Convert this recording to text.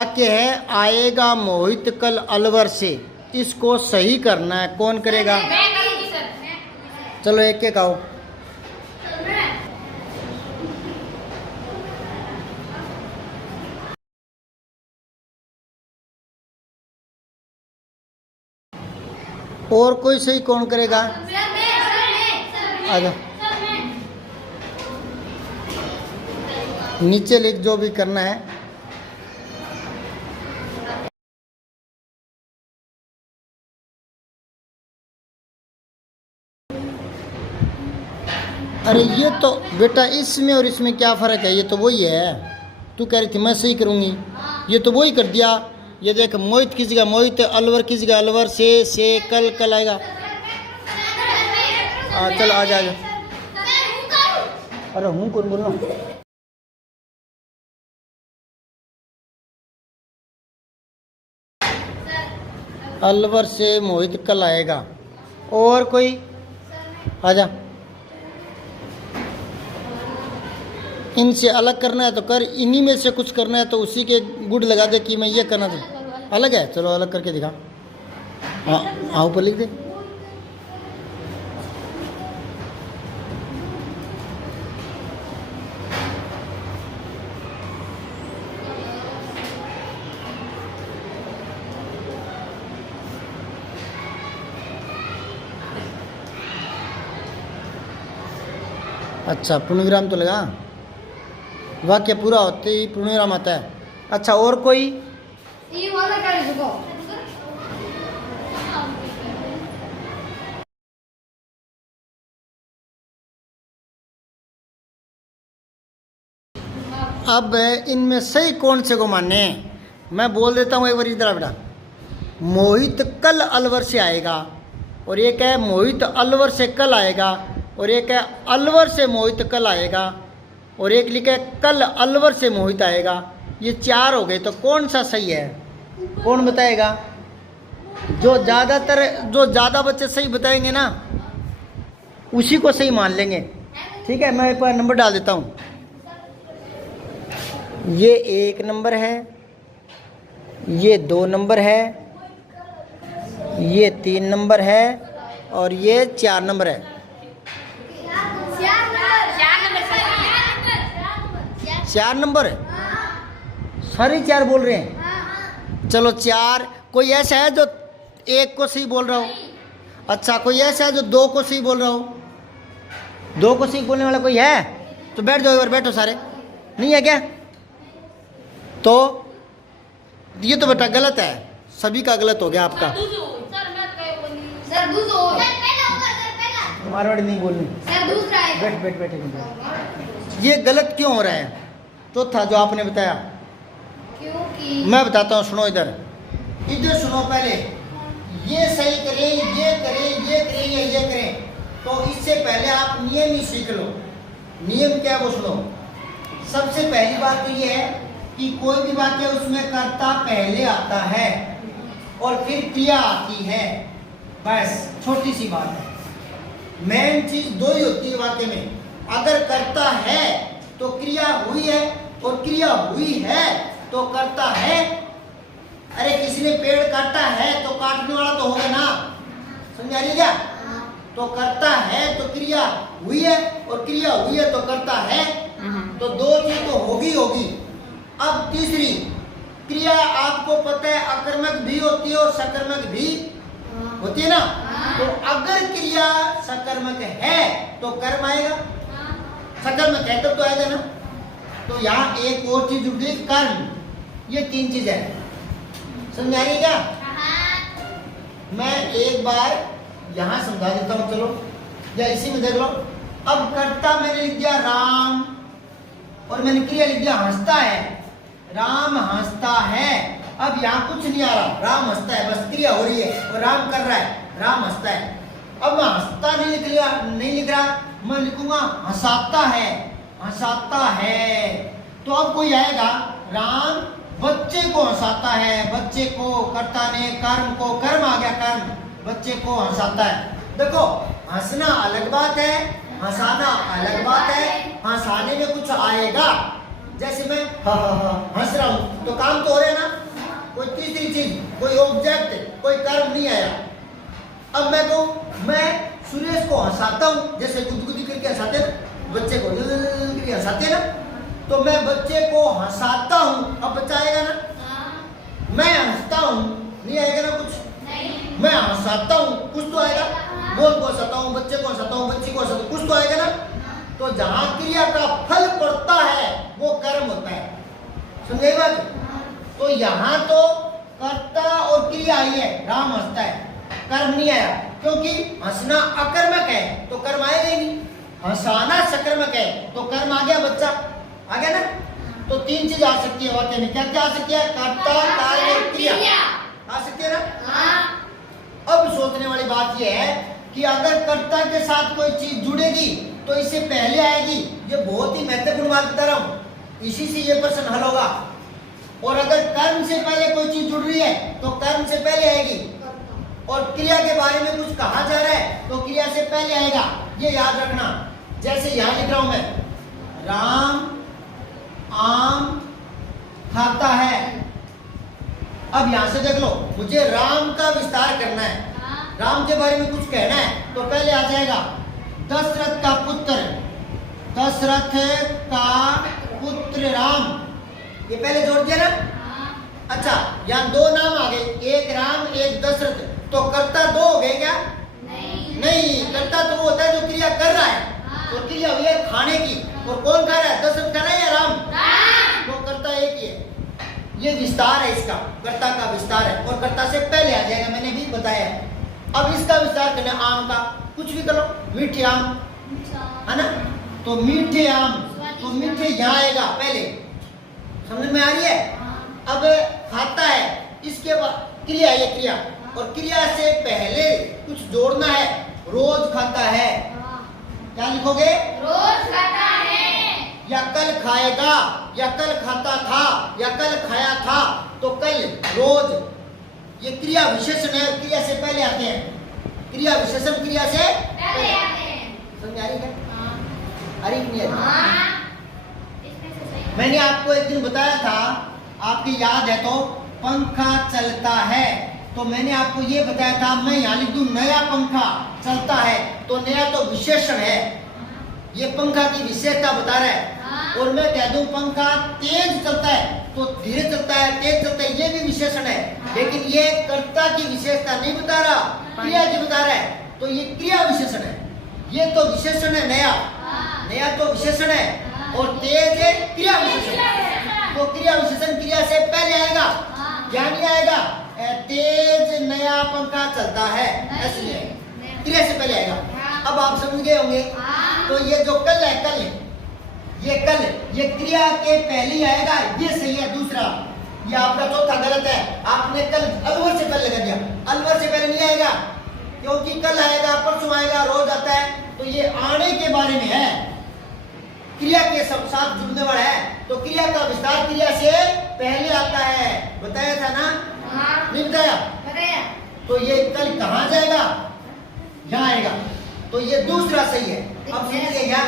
वाक्य है आएगा मोहित कल अलवर से, इसको सही करना है। कौन करेगा? मैं करूंगी सर। चलो एक एक आओ। और कोई सही कौन करेगा? आजा नीचे लिख जो भी करना है। अरे ये तो बेटा इसमें और इसमें क्या फ़र्क है? ये तो वही है। तू कह रही थी मैं सही करूँगी, ये तो वही कर दिया। ये देख मोहित की जगह मोहित, अलवर की जगह अलवर, से कल कल आएगा। चल आ जा। अरे हूँ कौन बोल रहा हूँ? अलवर से मोहित कल आएगा। और कोई? आजा। इनसे अलग करना है तो कर, इन्हीं में से कुछ करना है तो उसी के गुड लगा दे कि मैं ये करना था। अलग है, चलो अलग करके दिखा। हाँ ऊपर लिख दे। अच्छा पूर्णविराम तो लगा, वाक्य पूरा होते ही पूर्णविराम आता है। अच्छा और कोई? ये वाला कर दो। अब इनमें सही कौन से को माने? मैं बोल देता हूँ एक बार इधर बेटा। मोहित कल अलवर से आएगा, और एक है मोहित अलवर से कल आएगा, और एक है अलवर से मोहित कल आएगा, और एक लिखा है कल अलवर से मोहित आएगा। ये चार हो गए, तो कौन सा सही है? कौन बताएगा? जो ज़्यादा बच्चे सही बताएंगे ना उसी को सही मान लेंगे। ठीक है, मैं एक बार नंबर डाल देता हूँ। ये 1 नंबर है, ये 2 नंबर है, ये 3 नंबर है, और ये 4 नंबर है। 4 नंबर सारे 4 बोल रहे हैं। चलो 4। कोई ऐसा है जो 1 को सही बोल रहा हो? अच्छा कोई ऐसा है जो 2 को सही बोल रहा हो? 2 को सही बोलने वाला कोई है? तो बैठ जाओ, एक बार बैठो सारे। नहीं है क्या? तो ये तो बेटा गलत है, सभी का गलत हो गया आपका। मारवाड़ी नहीं बोलनी। बैठ बैठ बैठ। ये गलत क्यों हो रहा है? तो था जो आपने बताया, क्योंकि मैं बताता हूँ, सुनो इधर इधर सुनो। पहले ये सही करें, ये करें, ये करें या ये करें, तो इससे पहले आप नियम ही सीख लो। नियम क्या है वो सुनो। सबसे पहली बात तो ये है कि कोई भी वाक्य उसमें कर्ता पहले आता है और फिर क्रिया आती है, बस छोटी सी बात है। मेन चीज 2 ही होती है वाक्य में। अगर कर्ता है तो क्रिया हुई है, और क्रिया हुई है तो करता है। अरे किसी ने पेड़ काटा है तो काटने वाला तो होगा ना, समझा रही क्या? तो करता है तो क्रिया हुई है, और क्रिया हुई है तो करता है, तो 2 चीज तो होगी। अब तीसरी क्रिया आपको पता है अकर्मक भी होती है और सकर्मक भी होती है ना। तो अगर क्रिया सकर्मक है तो कर्म आएगा, सकर्मक है तब तो आएगा ना। तो यहाँ एक और चीज जुड़ गई, कर्म। ये 3 चीज है, समझा रही क्या? मैं एक बार यहाँ समझा देता हूँ, चलो, या इसी में देख लो। अब कर्ता मैंने लिख दिया राम, और मैंने क्रिया लिख दिया हंसता है। राम हंसता है। अब यहाँ कुछ नहीं आ रहा, राम हंसता है, बस क्रिया हो रही है और राम कर रहा है, राम हंसता है। अब मैं हंसता नहीं लिख रहा, मैं लिखूंगा हंसाता है, हंसाता है। तो अब कोई आएगा, राम बच्चे को हंसाता है, बच्चे को, कर्ता ने कर्म को, कर्म आ गया, कर्म बच्चे को हंसाता है। देखो हंसना अलग बात है, हंसाना अलग बात है। हंसाने में कुछ आएगा, जैसे मैं हंस रहा हूँ तो काम तो हो रहा है ना। कोई तीसरी चीज, कोई ऑब्जेक्ट, कोई कर्म नहीं आया। अब मैं कहूँ मैं सुरेश को हंसाता हूँ, जैसे गुदगुदी करके हंसाते ना बच्चे को, करके हंसाते ना, तो मैं बच्चे को हंसाता हूँ। अब बच्चा आएगा ना, मैं हंसता हूँ, नहीं आएगा ना कुछ। नहीं। मैं हंसाता हूँ, कुछ तो आएगा। बोल को हंसाता हूँ, बच्चे को हंसाता हूँ, बच्ची को हंसाता हूँ, कुछ तो आएगा ना। तो जहाँ क्रिया का फल पड़ता है वो कर्म होता है, समझे बात। तो यहाँ तो कर्ता और क्रिया आई है, राम हंसता है, कर्म नहीं आया, क्योंकि हंसना अकर्मक है तो कर्म आएगा ही नहीं। हंसाना सकर्मक है तो कर्म आ गया, बच्चा आ गया ना। तो तीन चीज आ सकती है वाक्य में, क्या क्या आ सकती है? कर्ता, कार्य और क्रिया आ सकती है ना। अब सोचने वाली बात यह है कि अगर कर्ता के साथ कोई चीज जुड़ेगी तो इससे पहले आएगी। ये बहुत ही महत्वपूर्ण बात बता रहा हूँ, इसी से ये प्रश्न हल होगा। और अगर कर्म से पहले कोई चीज जुड़ रही है तो कर्म से पहले आएगी, और क्रिया के बारे में कुछ कहा जा रहा है तो क्रिया से पहले आएगा, ये याद रखना। जैसे यहाँ लिख रहा हूं मैं, राम आम खाता है। अब यहां से देख लो, मुझे राम का विस्तार करना है, राम के बारे में कुछ कहना है, तो पहले आ जाएगा दशरथ का पुत्र, दशरथ का पुत्र राम, ये पहले जोड़ दिया ना। अच्छा, यहाँ दो नाम आ गए, एक राम एक दशरथ, तो कर्ता दो हो गए क्या? नहीं, कर्ता तो वो होता है जो क्रिया कर रहा है। तो क्रिया हुई है खाने की, और कौन खा रहा है? दशरथ खा रहा है या राम? तो कर्ता एक ही है। ये विस्तार है इसका, कर्ता का विस्तार है, और कर्ता से पहले आ जाएगा, मैंने भी बताया है। अब इसका विस्तार करना आम का, कुछ भी करो, मीठे आम है ना, तो मीठे आम, तो मीठे यहाँ आएगा पहले, समझ में आ रही है। अब खाता है, इसके बाद क्रिया, ये क्रिया, और क्रिया से पहले कुछ जोड़ना है, रोज खाता है। क्या लिखोगे? रोज खाता है, या कल खाएगा, या कल खाता था, या कल खाया था, तो कल, रोज, ये क्रिया विशेषण है, क्रिया से पहले आते हैं। क्रिया विशेषण क्रिया से पहले आते हैं। समझ आ रही है? अरे नहीं है। मैंने आपको एक दिन बताया था, आपकी याद है तो, पंखा चलता है, तो मैंने आपको ये बताया था, मैं यहाँ लिख दूं नया पंखा चलता है, तो नया तो विशेषण है, ये पंखा की विशेषता बता रहा है। और मैं कह दूं पंखा तेज चलता है, तो धीरे चलता है, तेज चलता है, ये भी विशेषण है, लेकिन ये कर्ता की विशेषता नहीं बता रहा, क्रिया की बता रहा है, तो ये क्रिया विशेषण है। ये तो विशेषण है नया, नया तो विशेषण है, और तेज है क्रिया विशेषण। तो क्रिया विशेषण क्रिया से पहले आएगा, क्या नहीं आएगा? तेज नया पंखा चलता है, ऐसे क्रिया से पहले आएगा। अब आप समझ गए होंगे। तो ये जो कल है, कल, ये कल, ये क्रिया के पहले ही आएगा, ये सही है। दूसरा, ये आपका चौथा गलत है, आपने कल अलवर से पहले लगा दिया, अलवर से पहले नहीं आएगा, क्योंकि कल आएगा, परसों आएगा, रोज आता है, तो ये आने के बारे में है, क्रिया के सब साथ जुड़ने वाला है। तो क्रिया का विस्तार क्रिया से पहले आता है, बताया था ना? नहीं बताया? तो ये कल कहाँ जाएगा? यहाँ आएगा, तो ये दूसरा सही है। अब समझिए क्या?